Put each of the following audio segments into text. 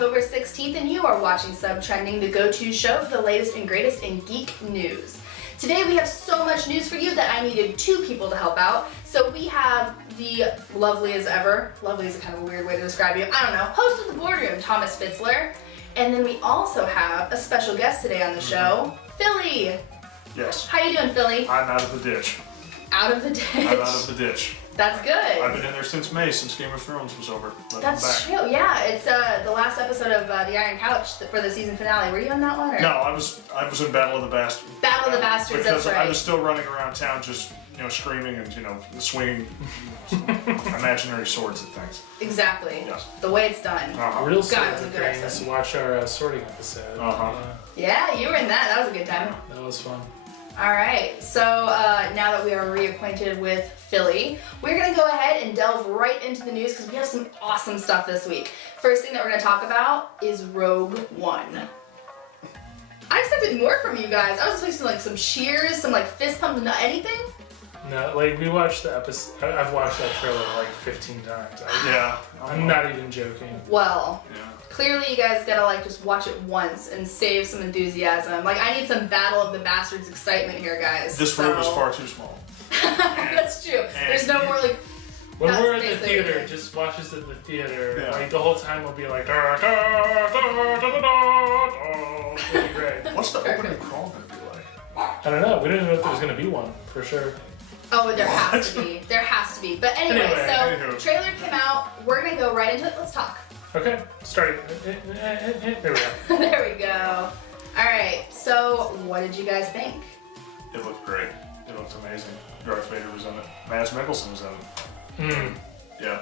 October 16th, and you are watching Subtrending, the go-to show for the latest and greatest in geek news. Today we have so much news for you that I needed two people to help out. So we have the lovely as ever, lovely is a kind of a weird way to describe you, I don't know, host of the boardroom, Thomas Fitzler. And then we also have a special guest today on the show, Philly. Yes. How you doing, Philly? I'm out of the ditch. Out of the ditch. I'm out of the ditch. That's good. I've been in there since May, since Game of Thrones was over. That's true. Yeah, it's the last episode of The Iron Couch for the season finale. Were you on that one? Or? No, I was in Battle of the Bastards. Battle of the Bastards. Because that's right. I was still running around town, just screaming and swinging imaginary swords at things. Exactly. Yes. The way it's done. Real God, it was sword a good things. episode. Watch our sorting episode. Yeah, you were in that. That was a good time. That was fun. All right, so now that we are reacquainted with Philly, we're gonna go ahead and delve right into the news because we have some awesome stuff this week. First thing that we're gonna talk about is Rogue One. I expected more from you guys. I was expecting some cheers, some fist pumps, not anything. No, we watched the episode. I've watched that trailer 15 times. I'm not even joking. Well, yeah. Clearly you guys gotta just watch it once and save some enthusiasm. I need some Battle of the Bastards excitement here, guys. This room is far too small. That's true. There's no more When That's we're at the basically theater, it. just watch us at the theater. Yeah. The whole time we'll be like, da, da, da, da, da, da, da. It'll be great. What's the opening crawl gonna be like? I don't know. We didn't know if there was going to be one, for sure. Oh, there has to be. There has to be. But anyway, Anyway, so trailer came out. We're gonna go right into it. Let's talk. Okay, starting. There we go. There we go. All right. So, what did you guys think? It looked great. It looked amazing. Darth Vader was in it. Mads Mikkelsen was in it. Yeah.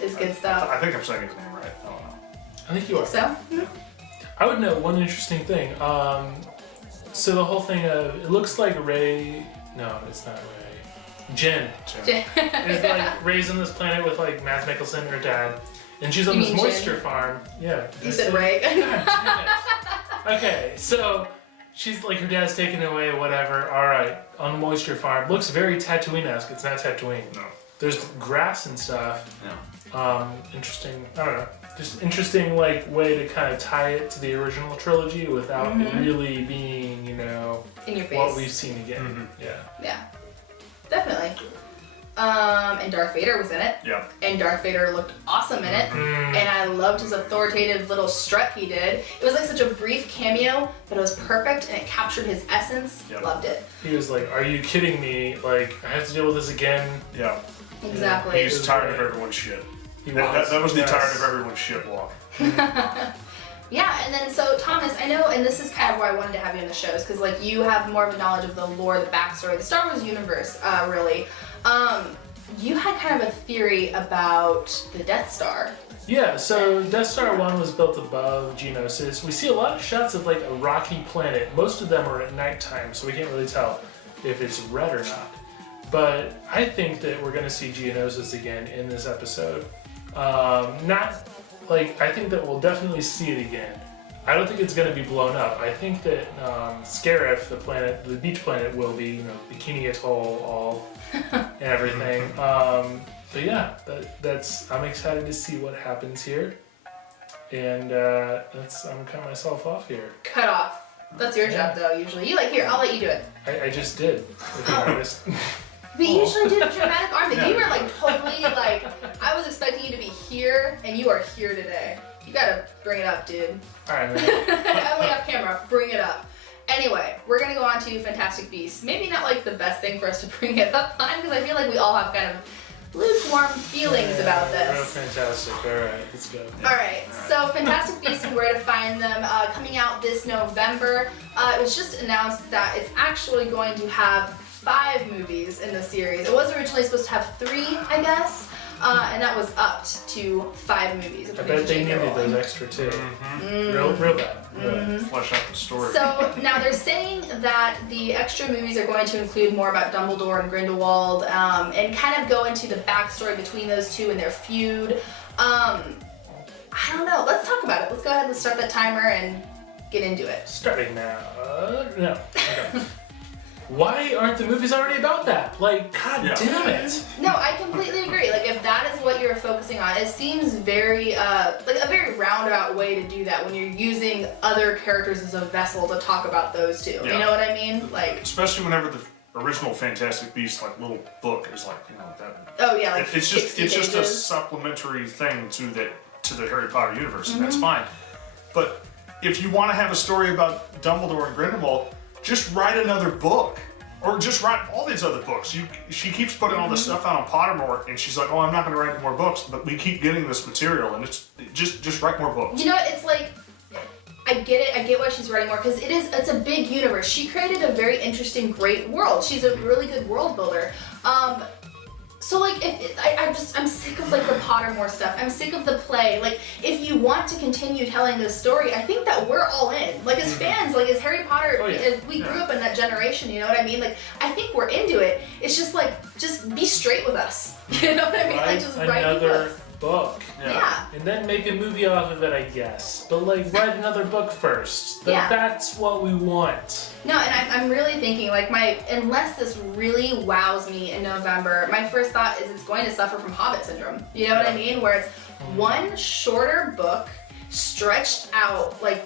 It's good stuff. I think I'm saying his name right. I don't know. I think you are. So, I would note one interesting thing. So the whole thing of, it looks like Rey, no, it's not Rey. Jyn. It's Rey's on this planet with Mads Mikkelsen, her dad, and she's on You this mean moisture Jyn? farm. Yeah. You said Ray. Okay, so she's her dad's taken away, whatever. All right, on the moisture farm. Looks very Tatooine-esque. It's not Tatooine. No. There's grass and stuff. Yeah. Interesting. I don't know. Just interesting, way to kind of tie it to the original trilogy without really being, in your face. what we've seen again. Mm-hmm. Yeah. Yeah, definitely. And Darth Vader was in it. Yeah. And Darth Vader looked awesome in it. And I loved his authoritative little strut he did. It was such a brief cameo, but it was perfect and it captured his essence. Yep. Loved it. He was like, "Are you kidding me? I have to deal with this again." Yeah. Exactly. He's tired of everyone's shit. That was the tired of everyone's shit walk. Yeah, and then so Thomas, I know, and this is kind of why I wanted to have you on the show, is because you have more of a knowledge of the lore, the backstory, the Star Wars universe, really. You had kind of a theory about the Death Star. Yeah, so Death Star 1 was built above Geonosis. We see a lot of shots of a rocky planet. Most of them are at nighttime, so we can't really tell if it's red or not. But I think that we're going to see Geonosis again in this episode. I think that we'll definitely see it again. I don't think it's going to be blown up. I think that Scarif, the beach planet, will be, Bikini Atoll, all and everything. But yeah, I'm excited to see what happens here. And I'm cutting myself off here. Cut off. That's your job, though, usually. Here, I'll let you do it. I just did. If you noticed. But you usually do a dramatic arm thing. Yeah. You were totally I was expecting you to be here, and you are here today. You gotta bring it up, dude. Alright, man. Only off camera, bring it up. Anyway, we're gonna go on to Fantastic Beasts. Maybe not the best thing for us to bring it up on, because I feel we all have kind of lukewarm feelings about Oh, this. fantastic. Alright, let's go. Alright, so Fantastic Beasts and Where to Find Them, coming out this November. It was just announced that it's actually going to have 5 movies in the series. It was originally supposed to have 3, I guess, and that was upped to 5 movies. I bet they needed those extra too. Real bad. Flesh out the story. So now they're saying that the extra movies are going to include more about Dumbledore and Grindelwald, and kind of go into the backstory between those two and their feud. I don't know. Let's talk about it. Let's go ahead and start that timer and get into it. Starting now. No. Okay. why aren't the movies already about that? Like, god damn it. No, I completely agree. Like, if that is what you're focusing on, it seems very, like a very roundabout way to do that when you're using other characters as a vessel to talk about those two. Yeah. You know what I mean? Like, especially whenever the original Fantastic Beasts like little book is like, that. oh yeah, like It's just 60 a pages. supplementary thing to the Harry Potter universe, and that's Mm-hmm. fine. But if you want to have a story about Dumbledore and Grindelwald, just write another book. Or just write all these other books. She keeps putting all this stuff out on Pottermore, and she's like, "Oh, I'm not going to write any more books." But we keep getting this material, and it's just write more books. You know what? It's like, I get it. I get why she's writing more because it's a big universe. She created a very interesting, great world. She's a really good world builder. So like, I'm sick of like the Pottermore stuff. I'm sick of the play. Like, if you want to continue telling this story, I think that we're all in. Like, as fans, like as Harry Potter, as we grew up in that generation. You know what I mean? Like, I think we're into it. It's just like, just be straight with us. You know what I mean? Like, just write another books. book. Yeah. And then make a movie off of it, I guess. But like, write another book first. That's what we want. No, and I'm really thinking, like, unless this really wows me in November, my first thought is it's going to suffer from Hobbit syndrome. You know what I mean? Where it's one shorter book stretched out, like,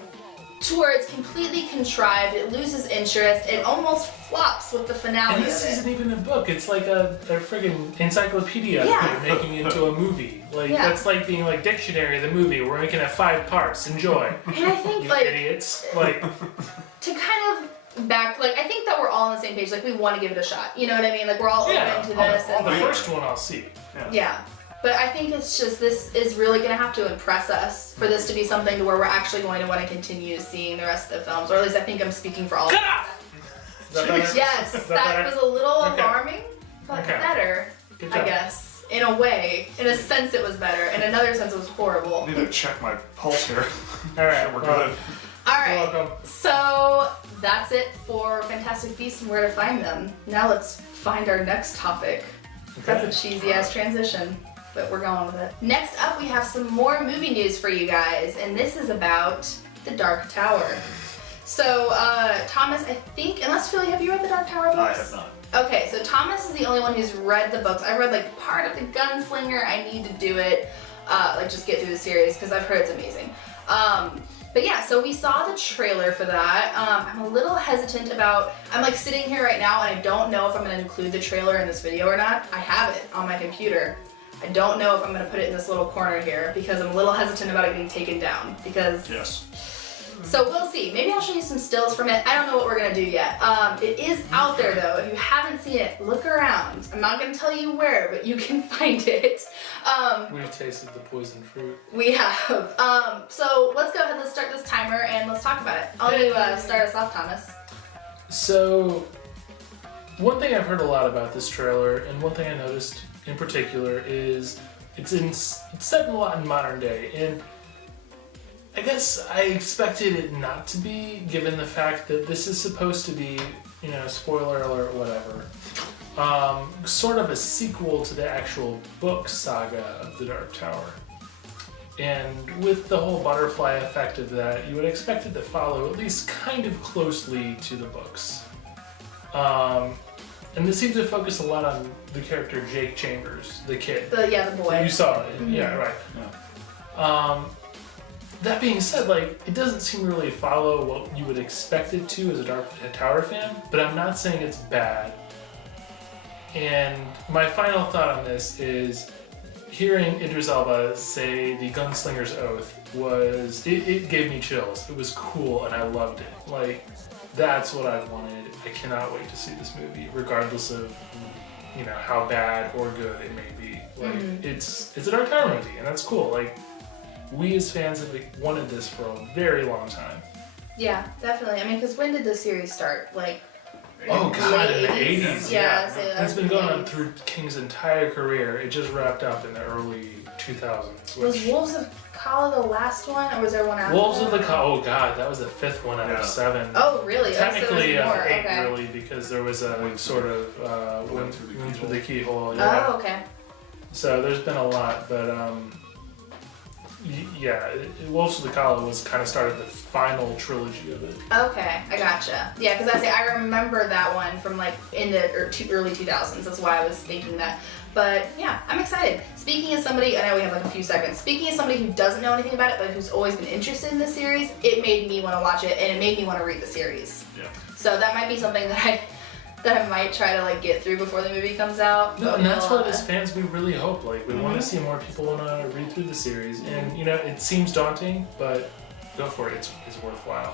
to where it's completely contrived, it loses interest, it almost flops with the finale And this of it. isn't even a book. It's like a friggin' encyclopedia Yeah. they're making into a movie. Like, that's like being like Dictionary, the movie. We're making it 5 parts. Enjoy. And I think, You like, idiots. Like, to kind of I think that we're all on the same page. Like, we want to give it a shot. You know what I mean? Like, we're all open to this. the And first one I'll see. yeah. But I think it's just, this is really going to have to impress us for this to be something to where we're actually going to want to continue seeing the rest of the films. Or at least I think I'm speaking for all of Cut us. off! Is that better? Yes, Is that better? was a little Okay. alarming, but Okay. better, Good I job. guess. In a way. In a sense it was better. In another sense it was horrible. I need to check my pulse here. All right, We're well, good. Alright, You're welcome. so that's it for Fantastic Beasts and where to find them. Now let's find our next topic. That's a cheesy ass transition, but we're going with it. Next up, we have some more movie news for you guys, and this is about The Dark Tower. So, Thomas, I think, unless Philly, have you read The Dark Tower books? I have not. Okay, so Thomas is the only one who's read the books. I read like part of The Gunslinger. I need to do it, like just get through the series because I've heard it's amazing. But yeah, so we saw the trailer for that. I'm a little hesitant about, I'm like sitting here right now and I don't know if I'm gonna include the trailer in this video or not. I have it on my computer. I don't know if I'm gonna put it in this little corner here because I'm a little hesitant about it getting taken down because... Yes. So we'll see. Maybe I'll show you some stills from it. I don't know what we're gonna do yet. It is out there though. If you haven't seen it, look around. I'm not gonna tell you where, but you can find it. We've tasted the poison fruit. We have. So let's go ahead, let's start this timer and let's talk about it. I'll let you start us off, Thomas. So, one thing I've heard a lot about this trailer, and one thing I noticed in particular, is it's set a lot in modern day, and I guess I expected it not to be, given the fact that this is supposed to be, you know, spoiler alert, whatever, sort of a sequel to the actual book saga of The Dark Tower. And with the whole butterfly effect of that, you would expect it to follow at least kind of closely to the books. And this seems to focus a lot on the character Jake Chambers, the kid. The boy. You saw it, yeah, right. Yeah. That being said, like, it doesn't seem to really follow what you would expect it to as a Dark Tower fan, but I'm not saying it's bad. And my final thought on this is, hearing Idris Elba say the Gunslinger's Oath it gave me chills. It was cool and I loved it. Like, that's what I've wanted. I cannot wait to see this movie, regardless of, you know, how bad or good it may be. Like, it's a Dark Tower movie, and that's cool. Like, we as fans have wanted this for a very long time. Yeah, definitely. I mean, because when did the series start? Like, Oh god, in the late 80s. Yeah, so And it's been going on through King's entire career. It just wrapped up in the early 2000s. Was Wolves of Kala the last one, or was there one after? Wolves of the Oh god, that was the 5th one out of 7. Oh, really? Technically, oh, so there's more. 8 Okay. really, because there was a sort of wind through the keyhole. Oh, Yeah. okay. So there's been a lot, but Yeah, Wolves of the Kala was kind of started the final trilogy of it. Okay, I gotcha. Yeah, because I remember that one from like in the early 2000s. That's why I was thinking that. But yeah, I'm excited. Speaking as somebody, I know we have like a few seconds. Speaking as somebody who doesn't know anything about it, but who's always been interested in the series, it made me want to watch it, and it made me want to read the series. Yeah. So that might be something that I might try to like get through before the movie comes out. No, and that's what as fans we really hope. Like we want to see more people want to read through the series, and you know it seems daunting, but go for it. It's worthwhile.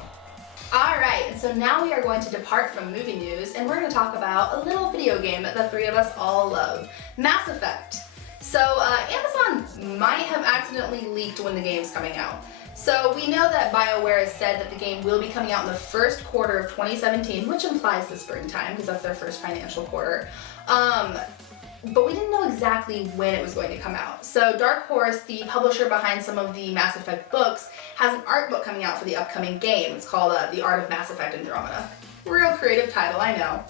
Alright, and so now we are going to depart from movie news and we're going to talk about a little video game that the three of us all love, Mass Effect. So Amazon might have accidentally leaked when the game's coming out. So we know that BioWare has said that the game will be coming out in the first quarter of 2017, which implies the springtime because that's their first financial quarter. But we didn't know exactly when it was going to come out. So Dark Horse, the publisher behind some of the Mass Effect books, has an art book coming out for the upcoming game. It's called The Art of Mass Effect Andromeda. Real creative title, I know.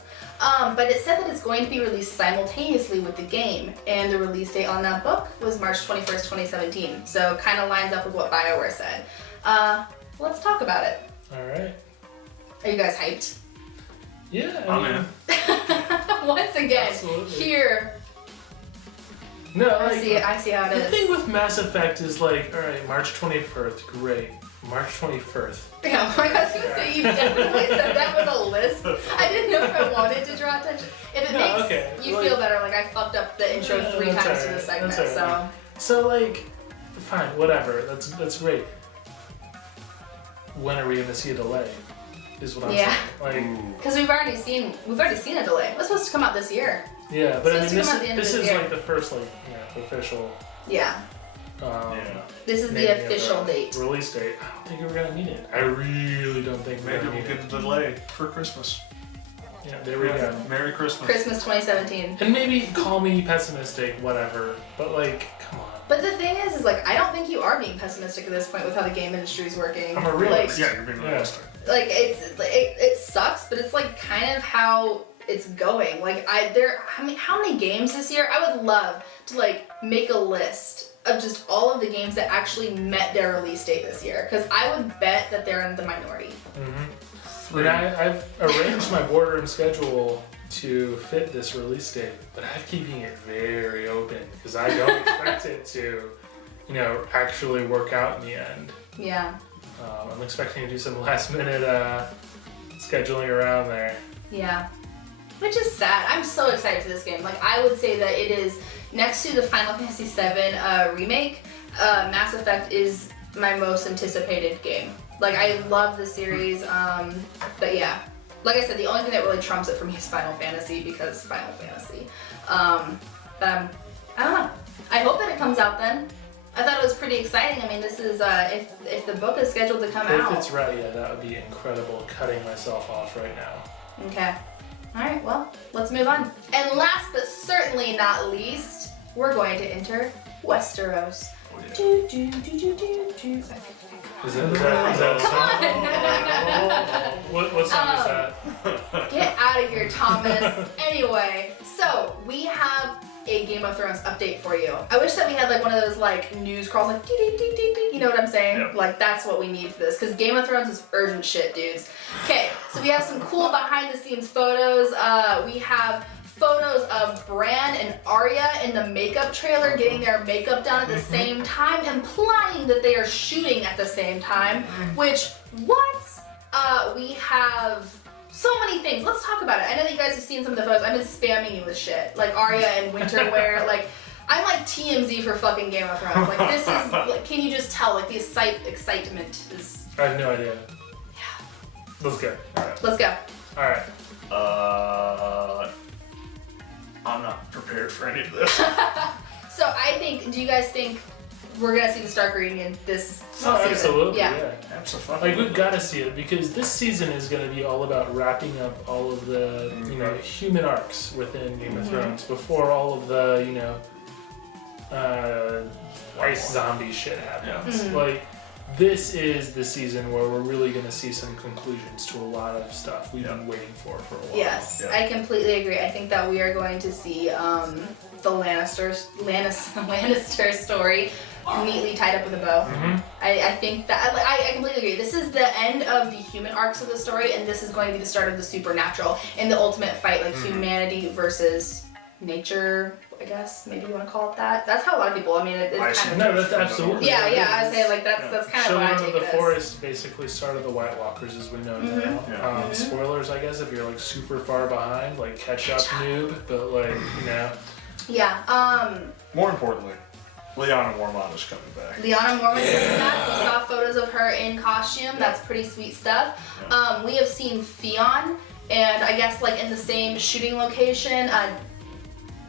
But it said that it's going to be released simultaneously with the game, and the release date on that book was March 21st, 2017. So kind of lines up with what BioWare said. Let's talk about it. All right. Are you guys hyped? Yeah, I'm in. Once again, Absolutely. Here, No, I like, see how it the is. thing with Mass Effect is like, all right, March 21st, great. March 21st. Yeah, I was gonna say you definitely said that with a lisp. I didn't know if I wanted to draw attention. If it No, makes okay, you like- feel better, like I fucked up the intro 3 That's times all to the right, segment, that's all right. So like, fine, whatever. That's great. When are we gonna see a delay? Is what I'm Yeah. saying. Like, because we've already seen a delay. It was supposed to come out this year. yeah, but I Supposed mean, to come out at the end of this this is year. like the first like official. Yeah, this is naming the of official date. Release date. I don't think we're gonna need it. I really don't think we're Maybe gonna we'll need get it. a delay for Christmas. Yeah, there we go. Merry Christmas. Christmas 2017. And maybe call me pessimistic, whatever. But like, come on. But the thing is like I don't think you are being pessimistic at this point with how the game industry is working. I'm a realist. Yeah, you're being realistic. Like it sucks, but it's like kind of how it's going. Like how many games this year? I would love to like make a list of just all of the games that actually met their release date this year, because I would bet that they're in the minority. Mm-hmm. And I've arranged my boardroom schedule to fit this release date, but I'm keeping it very open because I don't expect it to, actually work out in the end. Yeah. I'm expecting to do some last minute scheduling around there. Yeah. Which is sad. I'm so excited for this game. Like I would say that it is next to the Final Fantasy VII remake. Mass Effect is my most anticipated game. Like I love the series, but yeah. Like I said, the only thing that really trumps it for me is Final Fantasy because Final Fantasy. But I don't know. I hope that it comes out then. I thought it was pretty exciting. I mean, this is if the book is scheduled to come out. If it's right, yeah, that would be incredible. Cutting myself off right now. Okay. All right. Well, let's move on. And last but certainly not least, we're going to enter Westeros. Oh, yeah. Do, do, do, do, do, do. Is that a song? What song is that? Get out of here, Thomas. Anyway, so we have a Game of Thrones update for you. I wish that we had like one of those like news crawls like dee, dee, dee, dee, dee. You know what I'm saying? Yep. Like that's what we need for this because Game of Thrones is urgent shit, dudes. Okay, so we have some cool behind the scenes photos. We have photos of Bran and Arya in the makeup trailer getting their makeup done at the same time, implying that they are shooting at the same time, which, what? We have so many things. Let's talk about it. I know that you guys have seen some of the photos. I've been spamming you with shit. Like Arya in winter wear. Like, I'm like TMZ for fucking Game of Thrones. Like, this is, like, can you just tell, like, the excitement is... I have no idea. Yeah. Let's go. Let's go. All right. I'm not prepared for any of this. So I think, do you guys think we're gonna see the Stark reunion this Oh, season? absolutely. Yeah. Yeah. Absolutely. Like we've got to see it because this season is going to be all about wrapping up all of the human arcs within Game of Thrones before all of the ice zombie shit happens. Like this is the season where we're really going to see some conclusions to a lot of stuff we've been waiting for a while. Yes, Yeah. I completely agree. I think that we are going to see the Lannister story neatly tied up with a bow. I think that I completely agree. This is the end of the human arcs of the story, and this is going to be the start of the supernatural in the ultimate fight, like humanity versus nature. I guess maybe you want to call it that. That's how a lot of people. I mean, it's kind of. No, that's absolutely. Yeah, I would say like that's kind of what I take Children of the it Forest basically started the White Walkers as we know now. Spoilers, I guess, if you're like super far behind, like catch up noob, but like Yeah. More importantly, Lyanna Mormont is coming back. Lyanna Mormont's coming back. We saw photos of her in costume. That's pretty sweet stuff. We have seen Theon, and I guess like in the same shooting location.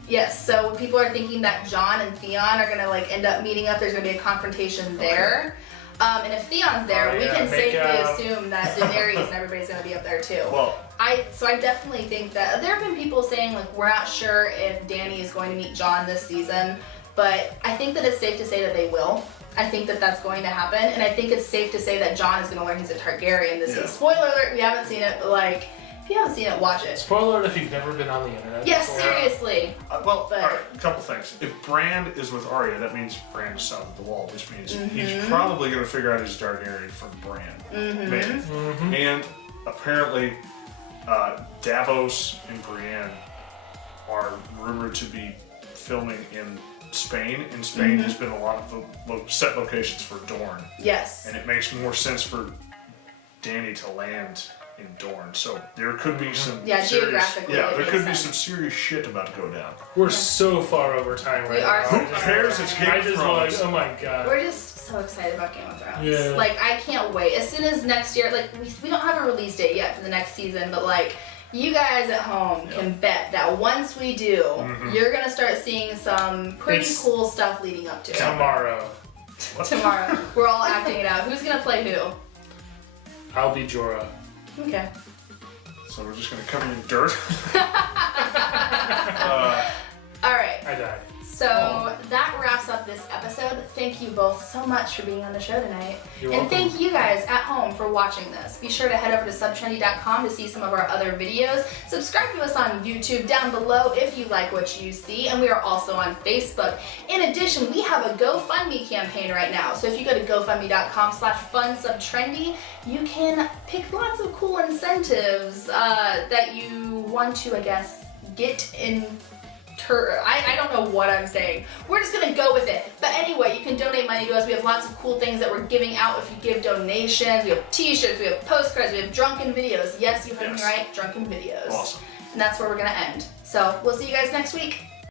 Yes, so people are thinking that Jon and Theon are gonna like end up meeting up. There's gonna be a confrontation there. And if Theon's there, we can safely assume that Daenerys and everybody's gonna be up there too. Well, I definitely think that there have been people saying like we're not sure if Dany is going to meet Jon this season, but I think that it's safe to say that they will. I think that that's going to happen, and I think it's safe to say that Jon is going to learn he's a Targaryen this season. Spoiler alert: we haven't seen it, but like. If you haven't seen it, watch it. Spoiler alert if you've never been on the internet. Yes, seriously. All right, a couple things. If Bran is with Arya, that means Bran is south of the wall, which means he's probably going to figure out his Targaryen from Bran. Maybe. And apparently, Davos and Brienne are rumored to be filming in Spain. In Spain, there's been a lot of set locations for Dorne. Yes. And it makes more sense for Dany to land in Dorne, so there could be some geographically. Yeah, there could be some serious shit about to go down. We're so far over time right now. Who cares? It's Game of Thrones. Like, oh my god. We're just so excited about Game of Thrones. Yeah. Like I can't wait. As soon as next year, like we don't have a release date yet for the next season, but like you guys at home can bet that once we do, you're gonna start seeing some pretty cool stuff leading up to it. Tomorrow. Tomorrow. We're all acting it out. Who's gonna play who? I'll be Jorah. Okay. So we're just gonna cover you in dirt. All right. I died. So that wraps up this episode. Thank you both so much for being on the show tonight. You're and welcome. thank you guys at home for watching this. Be sure to head over to subtrendy.com to see some of our other videos. Subscribe to us on YouTube down below if you like what you see. And we are also on Facebook. In addition, we have a GoFundMe campaign right now. So if you go to gofundme.com/funsubtrendy, you can pick lots of cool incentives that you want to, I guess, get in. I don't know what I'm saying. We're just gonna go with it. But anyway, you can donate money to us. We have lots of cool things that we're giving out if you give donations. We have t-shirts, we have postcards, we have drunken videos. Yes, you heard me right, drunken videos. Awesome. And that's where we're gonna end. So we'll see you guys next week.